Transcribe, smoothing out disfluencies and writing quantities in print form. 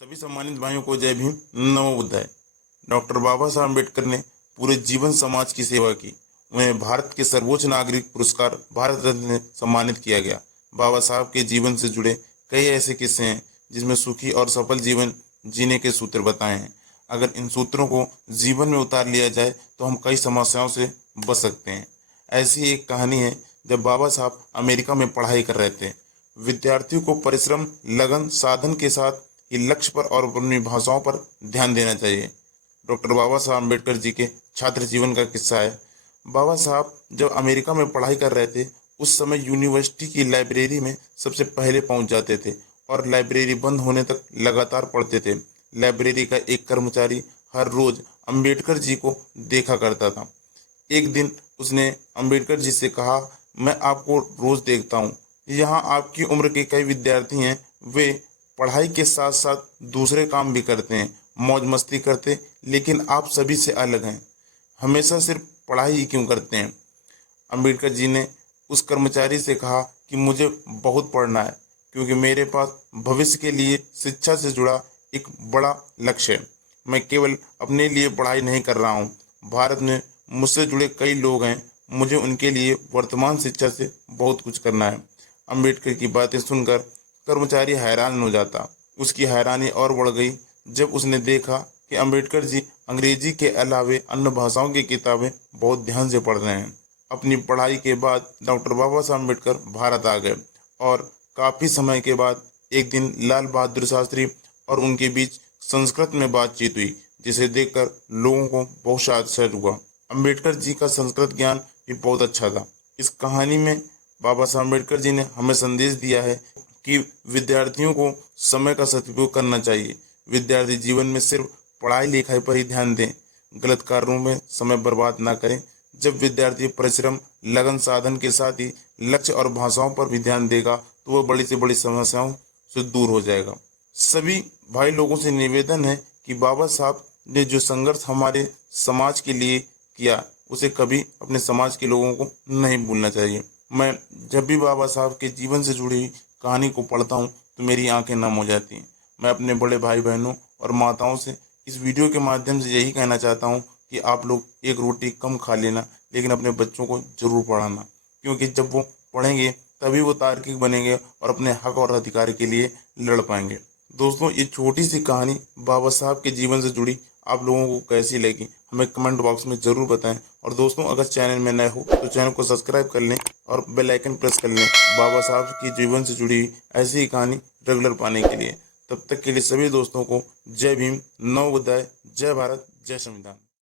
सभी सम्मानित भाइयों को जय भीम, नमो बुद्धाय। डॉक्टर बाबा साहब अम्बेडकर ने पूरे जीवन समाज की सेवा की। उन्हें भारत के सर्वोच्च नागरिक पुरस्कार भारत रत्न से सम्मानित किया गया। बाबा साहब के जीवन से जुड़े कई ऐसे किस्से हैं जिसमें सुखी और सफल जीवन जीने के सूत्र बताए हैं। अगर इन सूत्रों को जीवन में उतार लिया जाए तो हम कई समस्याओं से बच सकते हैं। ऐसी एक कहानी है जब बाबा साहब अमेरिका में पढ़ाई कर रहे थे। विद्यार्थियों को परिश्रम, लगन, साधन के साथ ही लक्ष्य पर और अपनी भाषाओं पर ध्यान देना चाहिए। डॉक्टर बाबा साहब अम्बेडकर जी के छात्र जीवन का किस्सा है। बाबा साहब जब अमेरिका में पढ़ाई कर रहे थे उस समय यूनिवर्सिटी की लाइब्रेरी में सबसे पहले पहुंच जाते थे और लाइब्रेरी बंद होने तक लगातार पढ़ते थे। लाइब्रेरी का एक कर्मचारी हर रोज अम्बेडकर जी को देखा करता था। एक दिन उसने अम्बेडकर जी से कहा, मैं आपको रोज देखता हूँ, यहाँ आपकी उम्र के कई विद्यार्थी हैं, वे पढ़ाई के साथ साथ दूसरे काम भी करते हैं, मौज मस्ती करते, लेकिन आप सभी से अलग हैं। हमेशा सिर्फ पढ़ाई ही क्यों करते हैं? अम्बेडकर जी ने उस कर्मचारी से कहा कि मुझे बहुत पढ़ना है क्योंकि मेरे पास भविष्य के लिए शिक्षा से जुड़ा एक बड़ा लक्ष्य है। मैं केवल अपने लिए पढ़ाई नहीं कर रहा हूँ, भारत में मुझसे जुड़े कई लोग हैं, मुझे उनके लिए वर्तमान शिक्षा से बहुत कुछ करना है। अम्बेडकर की बातें सुनकर कर्मचारी हैरान हो जाता। उसकी हैरानी और बढ़ गई जब उसने देखा कि अम्बेडकर जी अंग्रेजी के अलावे अन्य भाषाओं की किताबें बहुत ध्यान से पढ़ रहे हैं। अपनी पढ़ाई के बाद डॉक्टर बाबा साहब अम्बेडकर भारत आ गए और काफ़ी समय के बाद एक दिन लाल बहादुर शास्त्री और उनके बीच संस्कृत में बातचीत हुई, जिसे देखकर लोगों को बहुत आश्चर्य हुआ। अम्बेडकर जी का संस्कृत ज्ञान भी बहुत अच्छा था। इस कहानी में बाबा साहब अम्बेडकर जी ने हमें संदेश दिया है कि विद्यार्थियों को समय का सदुपयोग करना चाहिए। विद्यार्थी जीवन में सिर्फ पढ़ाई लिखाई पर ही ध्यान दें, गलत कार्यों में समय बर्बाद ना करें। जब विद्यार्थी परिश्रम, लगन, साधन के साथ ही लक्ष्य और भाषाओं पर भी ध्यान देगा तो वह बड़ी से बड़ी समस्याओं से दूर हो जाएगा। सभी भाई लोगों से निवेदन है कि बाबा साहब ने जो संघर्ष हमारे समाज के लिए किया उसे कभी अपने समाज के लोगों को नहीं भूलना चाहिए। मैं जब भी बाबा साहब के जीवन से जुड़ी कहानी को पढ़ता हूँ तो मेरी आंखें नम हो जाती हैं। मैं अपने बड़े भाई बहनों और माताओं से इस वीडियो के माध्यम से यही कहना चाहता हूँ कि आप लोग एक रोटी कम खा लेना, लेकिन अपने बच्चों को जरूर पढ़ाना, क्योंकि जब वो पढ़ेंगे तभी वो तार्किक बनेंगे और अपने हक और अधिकार के लिए लड़ पाएंगे। दोस्तों, ये छोटी सी कहानी बाबा साहब के जीवन से जुड़ी आप लोगों को कैसी लगी हमें कमेंट बॉक्स में ज़रूर बताएं। और दोस्तों, अगर चैनल में नए हो तो चैनल को सब्सक्राइब कर लें और बेल आइकन प्रेस कर लें बाबा साहब की जीवन से जुड़ी ऐसी ही कहानी रेगुलर पाने के लिए। तब तक के लिए सभी दोस्तों को जय भीम, नमो बुद्धाय, जय भारत, जय संविधान।